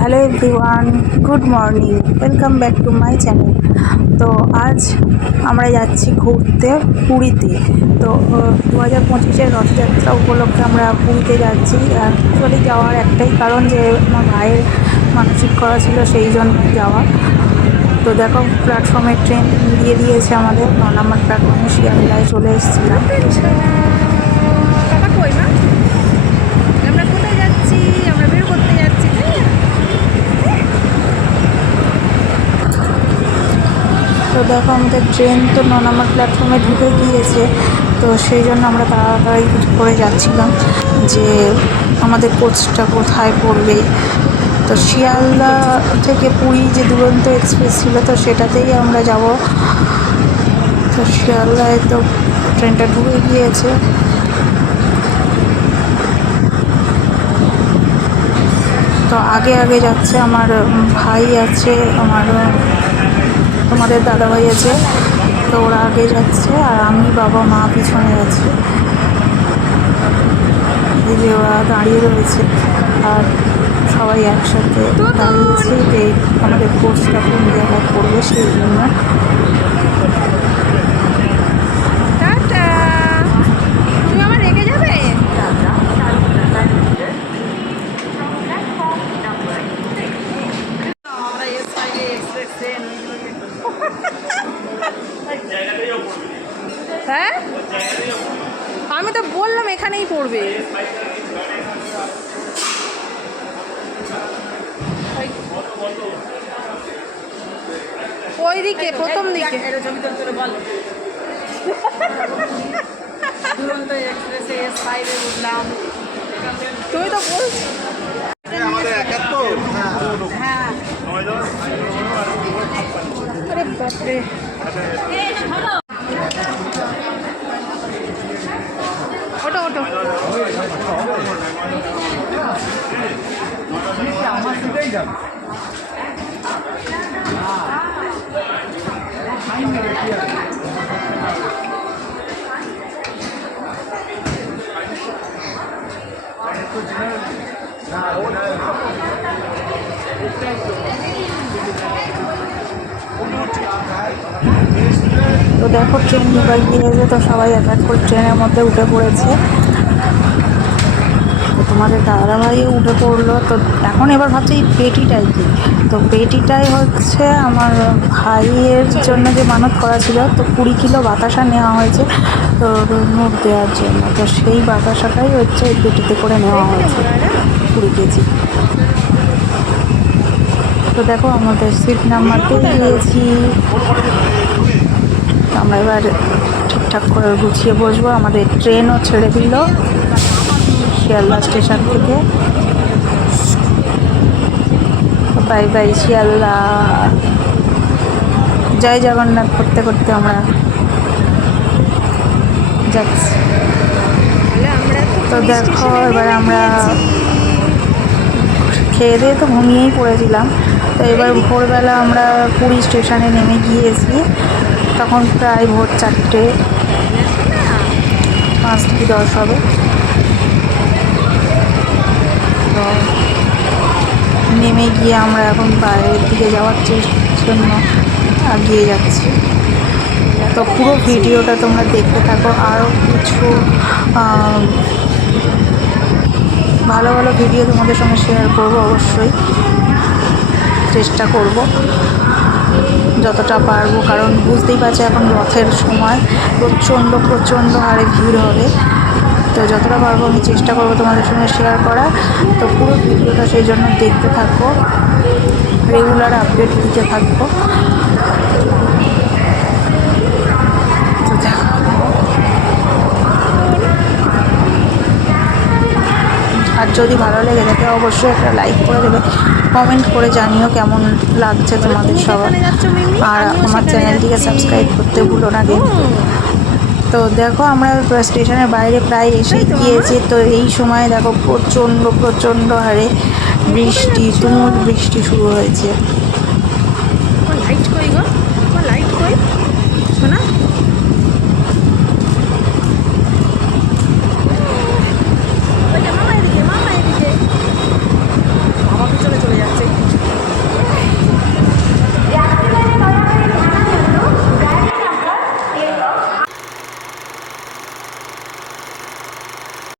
Hello everyone, good morning, welcome back to my channel. তো আজ আমরা যাচ্ছি ঘুরতে পুরীতে। তো 2025-এর রথযাত্রা উপলক্ষে আমরা পুরীতে যাচ্ছি। অ্যাকচুয়ালি যাওয়ার একটাই কারণ যে আমার ভাইয়ের মানসিক করা ছিল, সেই জন্য যাওয়া। তো দেখো, প্ল্যাটফর্মে ট্রেন দিয়ে দিয়েছে আমাদের, 9 নম্বর প্ল্যাটফর্মে শিয়ালদায় চলে এসেছিলাম। আমরা কোথায় যাচ্ছি? আমরা বের করতে যাচ্ছি, তাই না? তো দেখো, আমাদের ট্রেন তো 9 নম্বর প্ল্যাটফর্মে ঢুকে গিয়েছে। তো সেই জন্য আমরা তাড়াতাড়ি করে যাচ্ছিলাম যে আমাদের কোচটা কোথায় পড়বে। তো শিয়ালদা থেকে পুরী যে দুরন্ত এক্সপ্রেস ছিল, তো সেটাতেই আমরা যাব। তো শিয়ালদায় তো ট্রেনটা ঢুকে গিয়েছে। তো আগে আগে যাচ্ছে আমার ভাই আছে, তোমাদের দাদাভাই আছে। তো ওরা আগে যাচ্ছে আর আমি, বাবা, মা পিছনে আছে। এই যে ওরা দাঁড়িয়ে রয়েছে আর সবাই একসাথে দাঁড়িয়েছে যে আমাদের কোর্সটা কোন জায়গায় পড়বে, সেই জন্য। টাটা। তুমি আমার রেখে যাবে? হ্যাঁ, আমি তো বললাম এখানেই পড়বে। ওই দিকে, প্রথম দিকে। তুমি তো বলছো। হ্যাঁ, আরে বাপরে। ওটো ওটো। তো দেখো, ট্রেন ঢুকে গিয়েছে। তো সবাই এক এক করে ট্রেনের মধ্যে উঠে পড়েছে। তো তোমাদের দাদাভাইও উঠে পড়লো। তো এখন এবার ভাবছি এই পেটিটাই কি। তো পেটিটাই হচ্ছে আমার ভাইয়ের জন্য যে মানত করা ছিল। তো 20 কিলো বাতাসা নেওয়া হয়েছে তো নোট দেওয়ার জন্য। তো সেই বাতাসাটাই হচ্ছে এই পেটিতে করে নেওয়া হয়েছে, 20 কেজি। তো দেখো, আমাদের সিট নাম্বার পেয়ে গিয়েছি। আমরা এবার ঠিকঠাক করে গুছিয়ে বসবো। আমাদের ট্রেনও ছেড়ে দিল শিয়ালদা স্টেশন থেকে। বাই বাই শিয়ালদা, জয় জগন্নাথ করতে করতে আমরা যাচ্ছি। তো দেখো, এবার আমরা খেয়ে দিয়ে তো ঘুমিয়েই পড়েছিলাম। তো এবার ভোরবেলা আমরা পুরী স্টেশনে নেমে গিয়েছি। তখন প্রায় ভোর 4টে 5 কি 10 হবে। তো নেমে গিয়ে আমরা এখন বাইরের দিকে যাওয়ার জন্য এগিয়ে যাচ্ছি। তো পুরো ভিডিওটা তোমরা দেখতে থাকো। আরও কিছু ভালো ভালো ভিডিও তোমাদের সঙ্গে শেয়ার করবো, অবশ্যই চেষ্টা করব যতটা পারবো। কারণ বুঝতেই পারছি এখন রথের সময় প্রচণ্ড হারে ভিড় হবে। তো যতটা পারবো আমি চেষ্টা করবো তোমাদের সঙ্গে শেয়ার করা। তো পুরো ভিডিওটা সেই জন্য দেখতে থাকবো, রেগুলার আপডেট দিতে থাকবো। তো দেখো, আর যদি ভালো লেগে থাকে অবশ্যই একটা লাইক করে দেবে, কমেন্ট করে জানিও কেমন লাগছে তোমাদের সবার। আর আমার চ্যানেলটিকে সাবস্ক্রাইব করতে ভুলো না কিন্তু। তো দেখো, আমরা স্টেশনের বাইরে প্রায় এসে গিয়েছি। তো এই সময় দেখো প্রচণ্ড হারে বৃষ্টি, তুমুল বৃষ্টি শুরু হয়েছে।